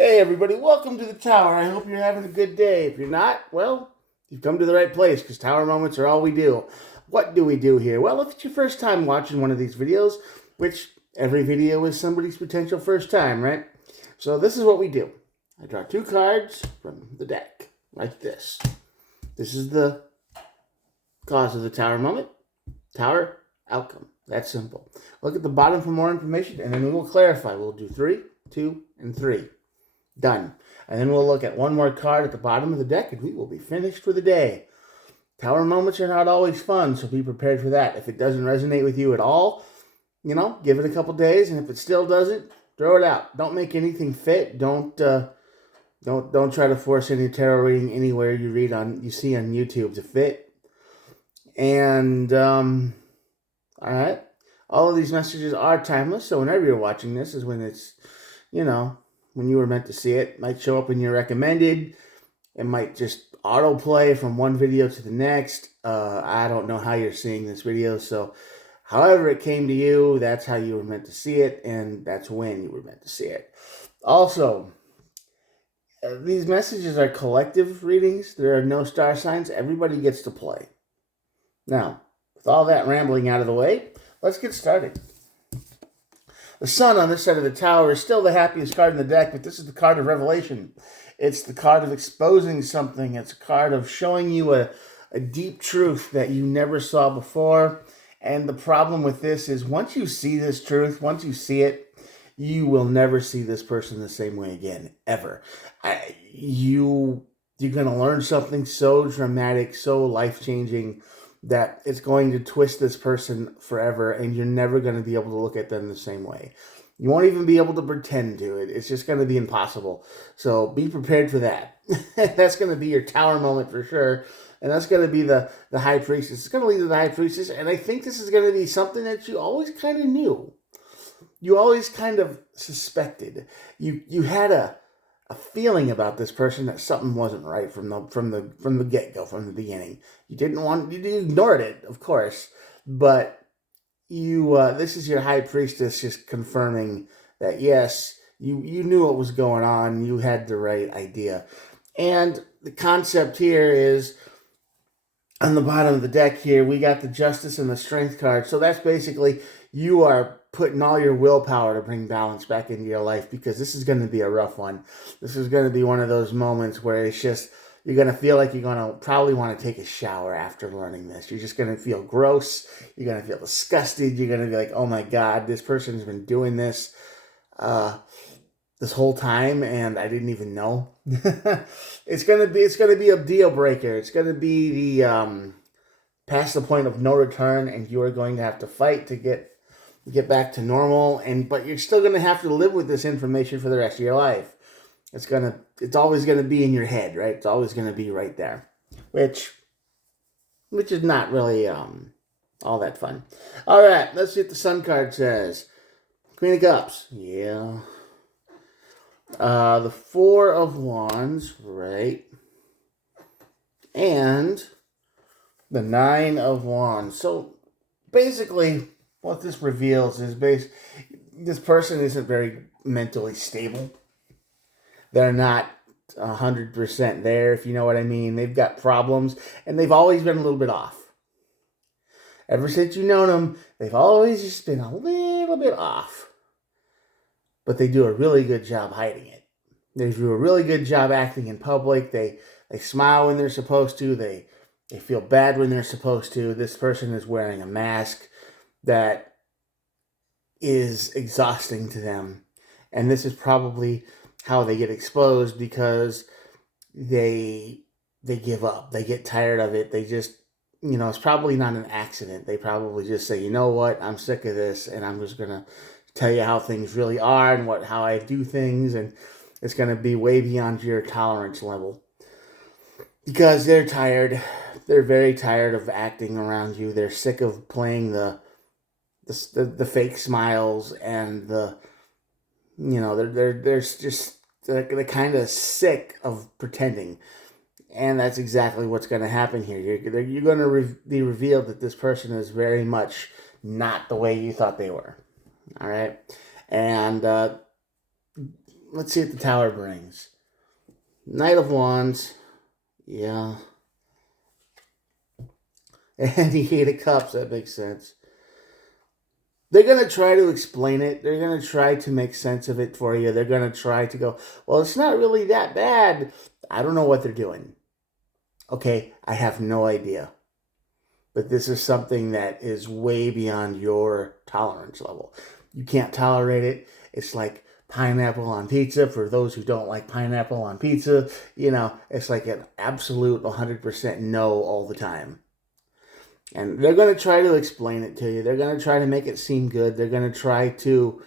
Hey everybody, welcome to the Tower. I hope you're having a good day. If you're not, well, you've come to the right place because Tower Moments are all we do. What do we do here? Well, if it's your first time watching one of these videos, which every video is somebody's potential first time, right? So this is what we do. I draw two cards from the deck, like this. This is the cause of the Tower Moment. Tower outcome. That's simple. Look at the bottom for more information, and then we will clarify. We'll do 3, 2, and 3. Done. And then we'll look at one more card at the bottom of the deck, and we will be finished for the day. Tower moments are not always fun, so be prepared for that. If it doesn't resonate with you at all, give it a couple days, and if it still doesn't, throw it out. Don't make anything fit. Don't try to force any tarot reading anywhere you see on YouTube to fit. And all right, all of these messages are timeless. So whenever you're watching this is when it's, when you were meant to see it. It might show up in your recommended. It might just autoplay from one video to the next. I don't know how you're seeing this video, so however it came to you, that's how you were meant to see it, and that's when you were meant to see it. Also, these messages are collective readings. There are no star signs. Everybody gets to play. Now, with all that rambling out of the way, let's get started. The sun on this side of the tower is still the happiest card in the deck, but this is the card of revelation. It's the card of exposing something. It's a card of showing you a deep truth that you never saw before. And the problem with this is once you see this truth, once you see it, you will never see this person the same way again, ever. You're going to learn something so dramatic, so life-changing, that it's going to twist this person forever, and you're never going to be able to look at them the same way. You won't even be able to pretend to. It's just going to be impossible. So be prepared for that. That's going to be your tower moment for sure. And that's going to be the high priestess. It's going to lead to the high priestess. And I think this is going to be something that you always kind of knew. You always kind of suspected. You had a feeling about this person that something wasn't right from the get-go, from the beginning. You ignored it, of course, but this is your high priestess just confirming that yes, you knew what was going on. You had the right idea. And the concept here is on the bottom of the deck here, we got the justice and the strength card. So that's basically you are putting all your willpower to bring balance back into your life, because this is going to be a rough one. This is going to be one of those moments where it's just, you're going to feel like you're going to probably want to take a shower after learning this. You're just going to feel gross. You're going to feel disgusted. You're going to be like, oh my God, this person's been doing this this whole time and I didn't even know. It's going to be a deal breaker. It's going to be the past the point of no return, and you are going to have to fight to get back to normal, but you're still going to have to live with this information for the rest of your life. It's always going to be in your head, right? It's always going to be right there, which is not really all that fun. All right, let's see what the Sun card says. Queen of Cups, yeah. The Four of Wands, right, and the Nine of Wands. So basically, what this reveals is this person isn't very mentally stable. They're not 100% there, if you know what I mean. They've got problems, and they've always been a little bit off. Ever since you've known them, they've always just been a little bit off. But they do a really good job hiding it. They do a really good job acting in public. They smile when they're supposed to. They feel bad when they're supposed to. This person is wearing a mask that is exhausting to them. And this is probably how they get exposed, because they give up. They get tired of it. They just, it's probably not an accident. They probably just say, you know what, I'm sick of this, and I'm just going to tell you how things really are and how I do things, and it's going to be way beyond your tolerance level. Because they're tired. They're very tired of acting around you. They're sick of playing the fake smiles and they're kind of sick of pretending. And that's exactly what's going to happen here. You're going to be revealed that this person is very much not the way you thought they were. All right? And let's see what the Tower brings. Knight of Wands. Yeah. And the Eight of Cups. That makes sense. They're going to try to explain it. They're going to try to make sense of it for you. They're going to try to go, well, it's not really that bad. I don't know what they're doing. Okay, I have no idea. But this is something that is way beyond your tolerance level. You can't tolerate it. It's like pineapple on pizza. For those who don't like pineapple on pizza, it's like an absolute 100% no all the time. And they're going to try to explain it to you. They're going to try to make it seem good. They're going to try to,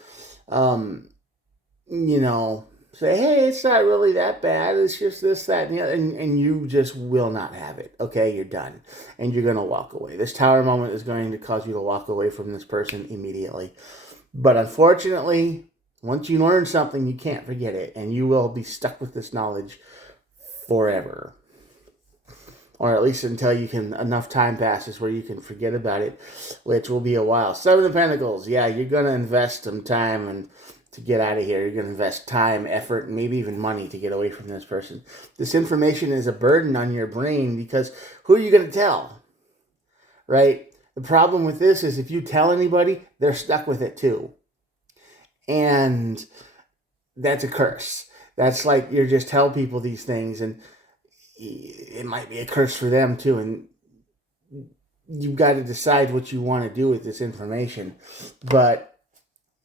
say, hey, it's not really that bad. It's just this, that, and the other. And you just will not have it. Okay, you're done. And you're going to walk away. This Tower moment is going to cause you to walk away from this person immediately. But unfortunately, once you learn something, you can't forget it. And you will be stuck with this knowledge forever. Or at least until enough time passes where you can forget about it, which will be a while. Seven of Pentacles. Yeah, you're going to invest some time to get out of here. You're going to invest time, effort, and maybe even money to get away from this person. This information is a burden on your brain because who are you going to tell? Right? The problem with this is if you tell anybody, they're stuck with it too. And that's a curse. That's like you just tell people these things and it might be a curse for them too. And you've got to decide what you want to do with this information. But,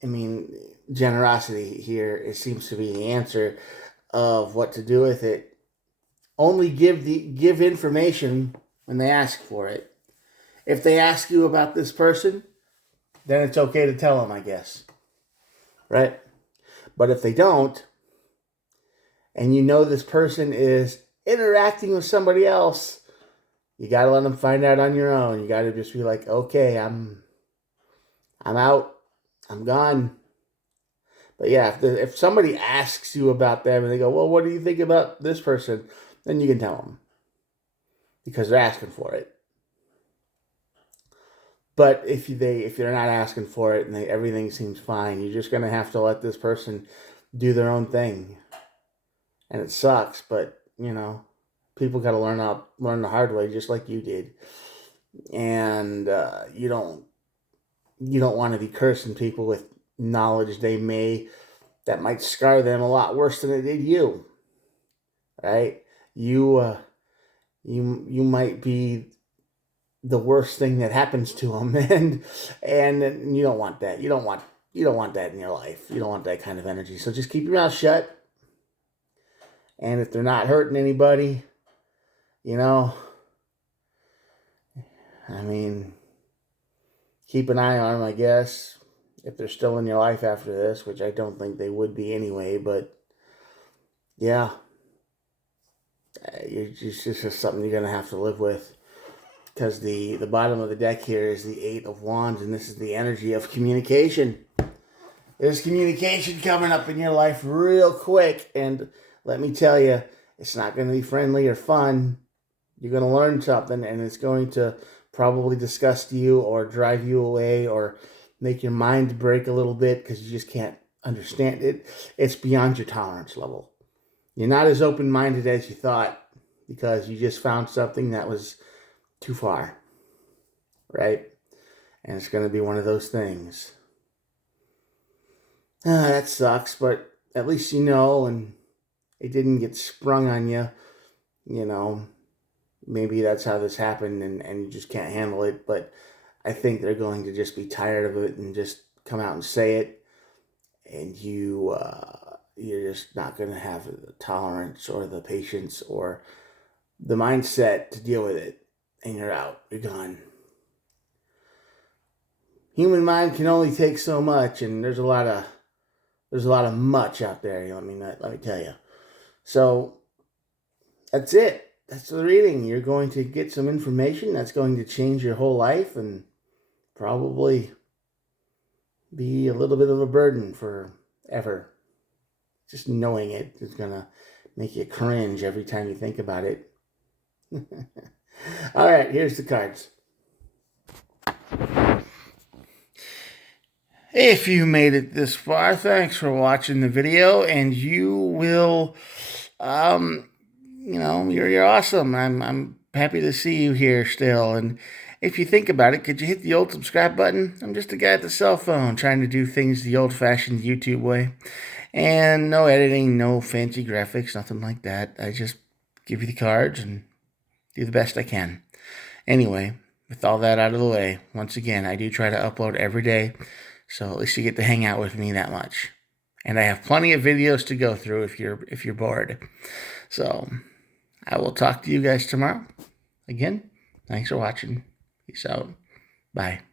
I mean, generosity here, it seems to be the answer of what to do with it. Only give information when they ask for it. If they ask you about this person, then it's okay to tell them, I guess. Right? But if they don't, and you know this person is interacting with somebody else, you got to let them find out on your own. You got to just be like, okay, I'm out. I'm gone. But yeah, if somebody asks you about them and they go, well, what do you think about this person? Then you can tell them. Because they're asking for it. But if they're not asking for it and everything seems fine, you're just going to have to let this person do their own thing. And it sucks, but, people got to learn the hard way, just like you did. And you don't want to be cursing people with knowledge that might scar them a lot worse than it did you. Right? You might be the worst thing that happens to them, and you don't want that. You don't want that in your life. You don't want that kind of energy. So just keep your mouth shut. And if they're not hurting anybody, keep an eye on them, I guess, if they're still in your life after this, which I don't think they would be anyway, but yeah, it's just something you're going to have to live with, because the bottom of the deck here is the Eight of Wands, and this is the energy of communication. There's communication coming up in your life real quick, and let me tell you, it's not going to be friendly or fun. You're going to learn something, and it's going to probably disgust you or drive you away or make your mind break a little bit because you just can't understand it. It's beyond your tolerance level. You're not as open-minded as you thought because you just found something that was too far, right? And it's going to be one of those things. That sucks, but at least you know, and it didn't get sprung on you, maybe that's how this happened and you just can't handle it. But I think they're going to just be tired of it and just come out and say it. And you're just not going to have the tolerance or the patience or the mindset to deal with it. And you're out. You're gone. Human mind can only take so much, and there's a lot of much out there. Let me tell you. So that's it. That's the reading. You're going to get some information that's going to change your whole life and probably be a little bit of a burden forever. Just knowing it is going to make you cringe every time you think about it. All right, here's the cards. If you made it this far, thanks for watching the video, and you will, um, you're awesome. I'm happy to see you here still. And if you think about it, could you hit the old subscribe button? I'm just a guy at the cell phone trying to do things the old-fashioned YouTube way, and no editing, no fancy graphics, nothing like that. I just give you the cards and do the best I can. Anyway, with all that out of the way, once again, I do try to upload every day, so at least you get to hang out with me that much. And I have plenty of videos to go through if you're bored. So, I will talk to you guys tomorrow. Again, thanks for watching. Peace out. Bye.